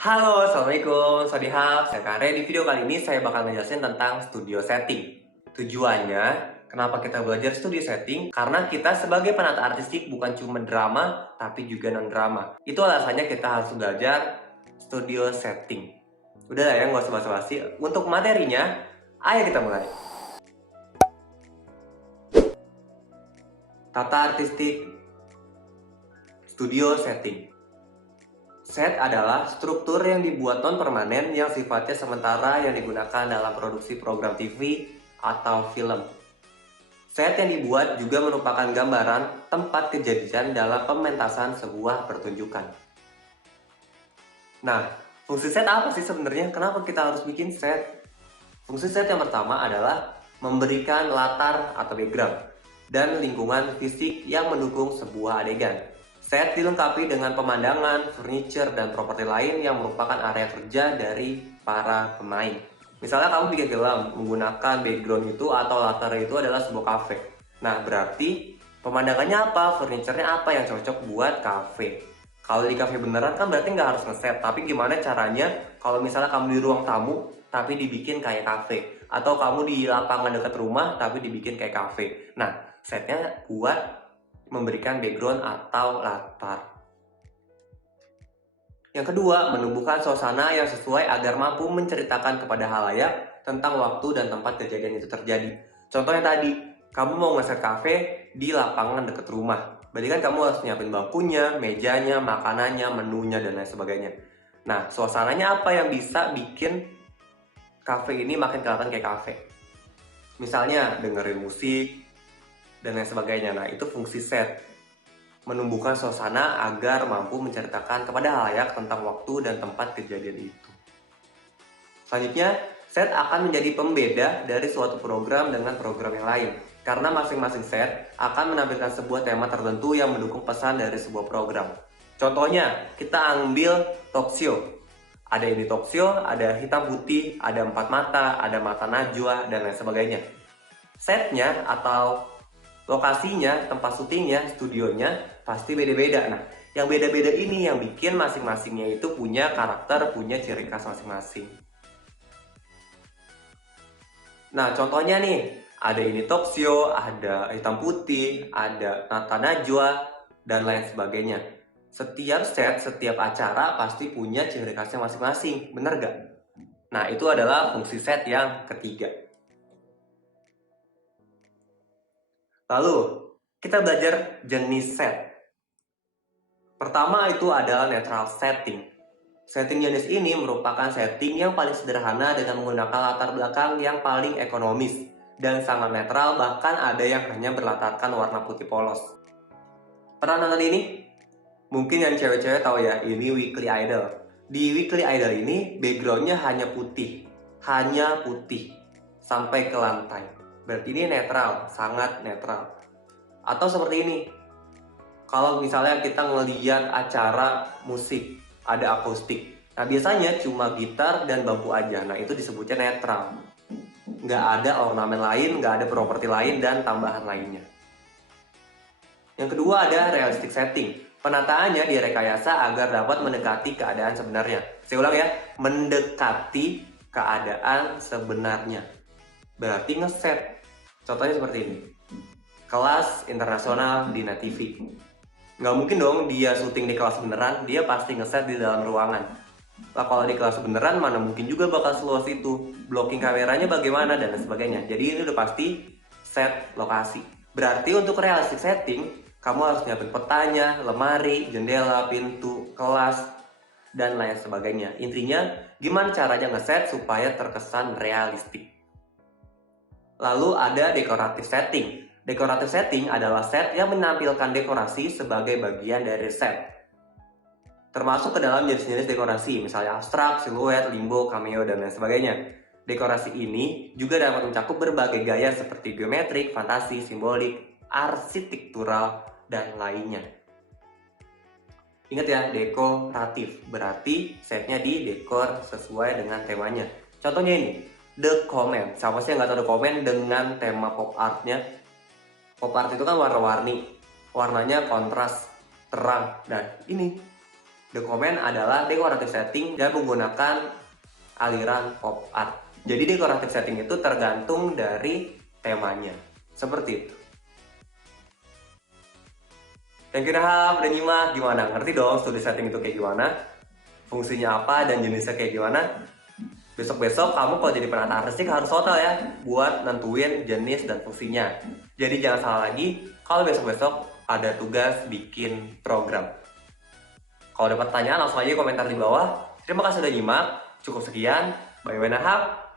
Halo, Assalamualaikum, Swadihab, saya Kare. Di video kali ini saya bakal ngejelasin tentang studio setting. Tujuannya, kenapa kita belajar studio setting? Karena kita sebagai penata artistik bukan cuma drama, tapi juga non-drama. Itu alasannya kita harus belajar studio setting. Udah lah ya, nggak usah basa-basi. Untuk materinya, ayo kita mulai. Tata artistik studio setting. Set adalah struktur yang dibuat non-permanen yang sifatnya sementara yang digunakan dalam produksi program TV atau film. Set yang dibuat juga merupakan gambaran tempat kejadian dalam pementasan sebuah pertunjukan. Nah, fungsi set apa sih sebenarnya? Kenapa kita harus bikin set? Fungsi set yang pertama adalah memberikan latar atau background dan lingkungan fisik yang mendukung sebuah adegan. Set dilengkapi dengan pemandangan, furniture, dan properti lain yang merupakan area kerja dari para pemain. Misalnya kamu bikin film menggunakan background itu atau latar itu adalah sebuah cafe. Nah, berarti pemandangannya apa, furniture-nya apa yang cocok buat cafe. Kalau di cafe beneran kan berarti nggak harus ngeset, tapi gimana caranya kalau misalnya kamu di ruang tamu tapi dibikin kayak cafe, atau kamu di lapangan dekat rumah tapi dibikin kayak cafe. Nah, setnya buat memberikan background atau latar. Yang kedua, menumbuhkan suasana yang sesuai agar mampu menceritakan kepada halayak tentang waktu dan tempat kejadian itu terjadi. Contohnya tadi, kamu mau ngeset cafe di lapangan dekat rumah. Berarti kan kamu harus nyiapin bangkunya, mejanya, makanannya, menunya, dan lain sebagainya. Nah, suasananya apa yang bisa bikin cafe ini makin kelihatan kayak cafe? Misalnya dengerin musik, dan lain sebagainya. Nah, itu fungsi set. Menumbuhkan suasana agar mampu menceritakan kepada halayak tentang waktu dan tempat kejadian itu. Selanjutnya, set akan menjadi pembeda dari suatu program dengan program yang lain. Karena masing-masing set akan menampilkan sebuah tema tertentu yang mendukung pesan dari sebuah program. Contohnya, kita ambil talk show. Ada ini talk show, ada hitam putih, ada empat mata, ada mata najwa, dan lain sebagainya. Setnya atau lokasinya, tempat syutingnya, studionya pasti beda-beda. Nah, yang beda-beda ini yang bikin masing-masingnya itu punya karakter, punya ciri khas masing-masing. Nah, contohnya nih, ada ini talk show, ada hitam putih, ada Nata Najwa, dan lain sebagainya. Setiap set, setiap acara pasti punya ciri khasnya masing-masing, bener gak? Nah, itu adalah fungsi set yang ketiga. Lalu, kita belajar jenis set. Pertama itu adalah neutral setting. Setting jenis ini merupakan setting yang paling sederhana dengan menggunakan latar belakang yang paling ekonomis dan sangat netral, bahkan ada yang hanya berlatarkan warna putih polos. Pernah nonton ini? Mungkin yang cewek-cewek tahu ya, ini Weekly Idol. Di Weekly Idol ini backgroundnya hanya putih sampai ke lantai. Berarti ini netral, sangat netral. Atau seperti ini, kalau misalnya kita ngeliat acara musik, ada akustik. Nah, biasanya cuma gitar dan bambu aja. Nah, itu disebutnya netral. Nggak ada ornamen lain, nggak ada properti lain, dan tambahan lainnya. Yang kedua ada realistic setting. Penataannya direkayasa agar dapat mendekati keadaan sebenarnya. Saya ulang ya, mendekati keadaan sebenarnya. Berarti ngeset. Contohnya seperti ini. Kelas internasional di Net TV. Nggak mungkin dong dia syuting di kelas beneran, dia pasti ngeset di dalam ruangan. Nah, kalau di kelas beneran mana mungkin juga bakal seluas itu, blocking kameranya bagaimana dan sebagainya. Jadi ini udah pasti set lokasi. Berarti untuk realistic setting, kamu harus nyiapin petanya, lemari, jendela, pintu, kelas, dan lain sebagainya. Intinya, gimana caranya ngeset supaya terkesan realistik. Lalu ada decorative setting. Decorative setting adalah set yang menampilkan dekorasi sebagai bagian dari set. Termasuk ke dalam jenis-jenis dekorasi, misalnya abstrak, siluet, limbo, cameo, dan lain sebagainya. Dekorasi ini juga dapat mencakup berbagai gaya seperti geometrik, fantasi, simbolik, arsitektural, dan lainnya. Ingat ya, dekoratif. Berarti setnya didekor sesuai dengan temanya. Contohnya ini, The Comment. Siapa sih yang nggak tahu The Comment dengan tema pop artnya? Pop art itu kan warna-warni, warnanya kontras, terang. Dan ini Dokumen adalah decorative setting dan menggunakan aliran pop art. Jadi decorative setting itu tergantung dari temanya. Seperti itu. Thank you Raham, udah nyimak. Gimana? Ngerti dong studi setting itu kayak gimana? Fungsinya apa dan jenisnya kayak gimana? Besok-besok kamu kalau jadi penata artistik harus total ya buat nentuin jenis dan fungsinya. Jadi jangan salah lagi kalau besok-besok ada tugas bikin program. Kalau ada pertanyaan langsung aja komentar di bawah. Terima kasih sudah nyimak. Cukup sekian. Bye bye Nahap.